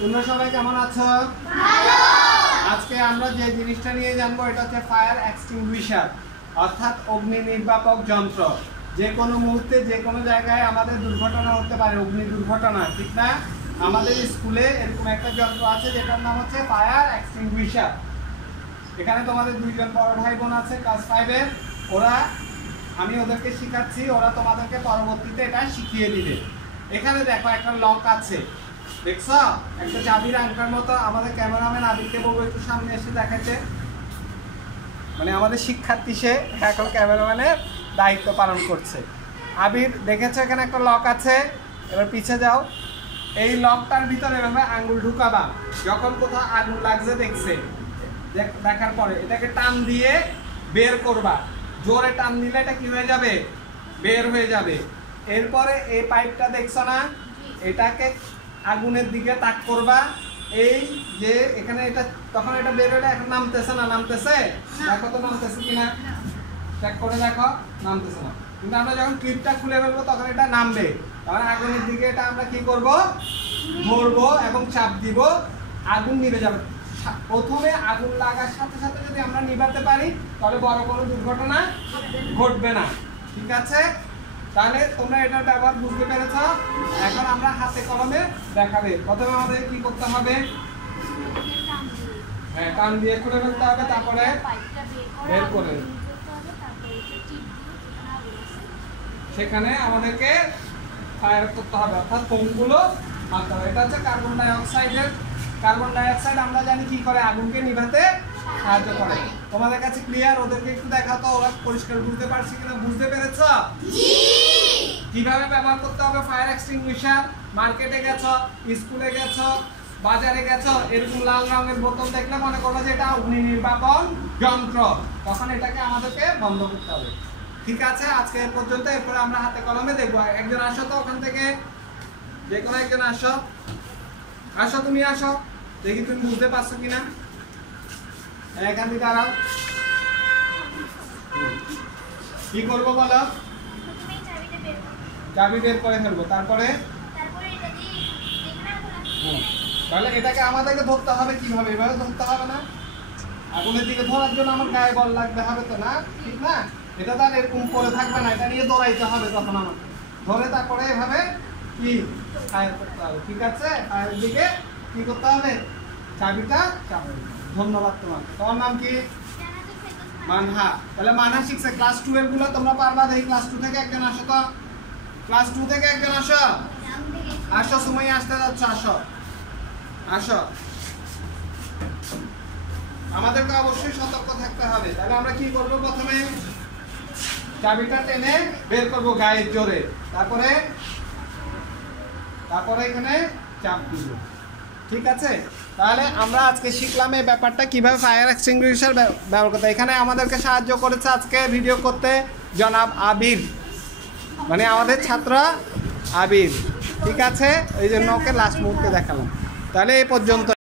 তোমরা সবাই কেমন আছো? ভালো। আজকে আমরা যে জিনিসটা নিয়ে জানবো এটা হচ্ছে ফায়ার এক্সটিংগুইশার, অর্থাৎ অগ্নি নির্বাপক যন্ত্র। যে কোনো মুহূর্তে যে কোনো জায়গায় আমাদের দুর্ঘটনা হতে পারে, অগ্নি দুর্ঘটনা, ঠিক না? আমাদের স্কুলে এরকম একটা যন্ত্র আছে যেটার নাম হচ্ছে ফায়ার এক্সটিংগুইশার। এখানে তোমাদের দুইজন বড় ভাই বোন আছে ক্লাস 5-এর, আমি ওদেরকে শিখাচ্ছি, ওরা তোমাদেরকে পরবর্তীতে এটা শিখিয়ে দিবে। এখানে দেখো একটা লক আছে, দেখছো? একটা চাবির আংটার মতো। আমাদের ক্যামেরাম্যান আবিরকে বলবো একটু সামনে এসে দেখাতে, মানে আমাদের শিক্ষার্থী সে এখন ক্যামেরাম্যানের দায়িত্ব পালন করছে। আবির দেখেছো এখানে একটা লক আছে, এবার পিছে যাও। এই লকটার ভিতরে এভাবে আঙ্গুল ঢুকাবা, যখন কোথাও আগুন লাগছে দেখার পরে এটাকে টান দিয়ে বের করবা। জোরে টান দিলে এটা কি হয়ে যাবে? বের হয়ে যাবে। এরপরে এই পাইপটা দেখছো না, এটাকে আগুনের দিকে তাক করবা। এই যে এখানে এটা তখন এটা বের হলে এখন নামতেছে না, নামতেছে? দেখো তো নামতেছে কিনা, চেক করে দেখো, নামতেছে না। কিন্তু আমরা যখন ক্লিপটা খুলে ফেলবো তখন এটা নামবে। তখন আগুনের দিকে এটা আমরা কি করব? ধরবো এবং চাপ দিব, আগুন নিভে যাবে। প্রথমে আগুন লাগার সাথে সাথে যদি আমরা নিভাতে পারি তাহলে বড় কোনো দুর্ঘটনা ঘটবে না, ঠিক আছে? তাহলে তোমরা এটার ব্যবহার বুঝতে পেরেছ। এখন আমরা হাতে কলমে দেখাবে। প্রথমে আমাদের কি করতে হবে? হ্যাঁ, টান দিয়ে খুলে ফেলতে হবে, তারপরে বের করে সেখানে আমাদেরকে ফায়ার করতে হবে, অর্থাৎ ফোমগুলো মারতে হবে। এটা হচ্ছে কার্বন ডাই অক্সাইডের। কার্বন ডাই অক্সাইড আমরা জানি কি করে, আগুনকে নিভাতে সাহায্য করে। তোমাদের কাছে ক্লিয়ার? ওদেরকে একটু দেখাও তো, ওরা পরিষ্কার বুঝতে পারছে কিনা। বুঝতে পেরেছো কিভাবে ব্যবহার করতে হবে ফায়ার এক্সটিংগুইশার? মার্কেটে গেছো, স্কুলে গেছো, বাজারে গেছো, এরকম লাল রঙের বোতল দেখলে মনে করো যে এটা অগ্নি নির্বাপন যন্ত্র, তখন এটাকে আমাদেরকে বন্ধ করতে হবে, ঠিক আছে? আজকে এ পর্যন্ত। এরপরে আমরা হাতে কলমে দেখবো। একজন আসো তো ওখান থেকে, যে কোনো একজন আসো। আসো, তুমি আসো, দেখি তুমি বুঝতে পারছো কিনা। এখান থেকে দাঁড়াও। কি করবো বলো? চাবি বের করে ফেলবো, তারপরে তাহলে এটাকে আমাদেরকে ধরতে হবে কিভাবে? এভাবে ধরতে হবে না? আগুনের দিকে ধরার জন্য আমার গায়ে বল লাগতে হবে তো, না? ঠিক না? এটা তো আর এরকম করে থাকবে না, এটা নিয়ে দৌড়াইতে হবে তখন আমাকে ধরে, তারপরে এভাবে কি ফায়ার করতে হবে, ঠিক আছে? ফায়ারের দিকে কি করতে হবে? চাবিটা চাপবে। ধন্যবাদ তোমাকে। তোমার নাম কি? মানহা। তাহলে মানহা শিখছে। ক্লাস 2 এর গুলো তোমরা পারবা? দেখি ক্লাস 2 থেকে একজন আসো তো। ক্লাস 2 থেকে একজন আসো। আসো, সময় আসতে যাচ্ছ, আসো আসো। আমাদেরকে অবশ্যই সতর্ক থাকতে হবে। তাহলে আমরা কি করব? প্রথমে চাবিটা টেনে বের করব গায়ের জোরে, তারপরে এখানে চাপ দিব, ঠিক আছে? তাহলে আমরা আজকে শিখলাম এই ব্যাপারটা কিভাবে ফায়ার এক্সটিংগুইশার ব্যবহার করতে। এখানে আমাদেরকে সাহায্য করেছে আজকে ভিডিও করতে জনাব আবির, মানে আমাদের ছাত্র আবির, ঠিক আছে? এই জন্য ওকে লাস্ট মুহূর্তে দেখালাম। তাহলে এই পর্যন্ত।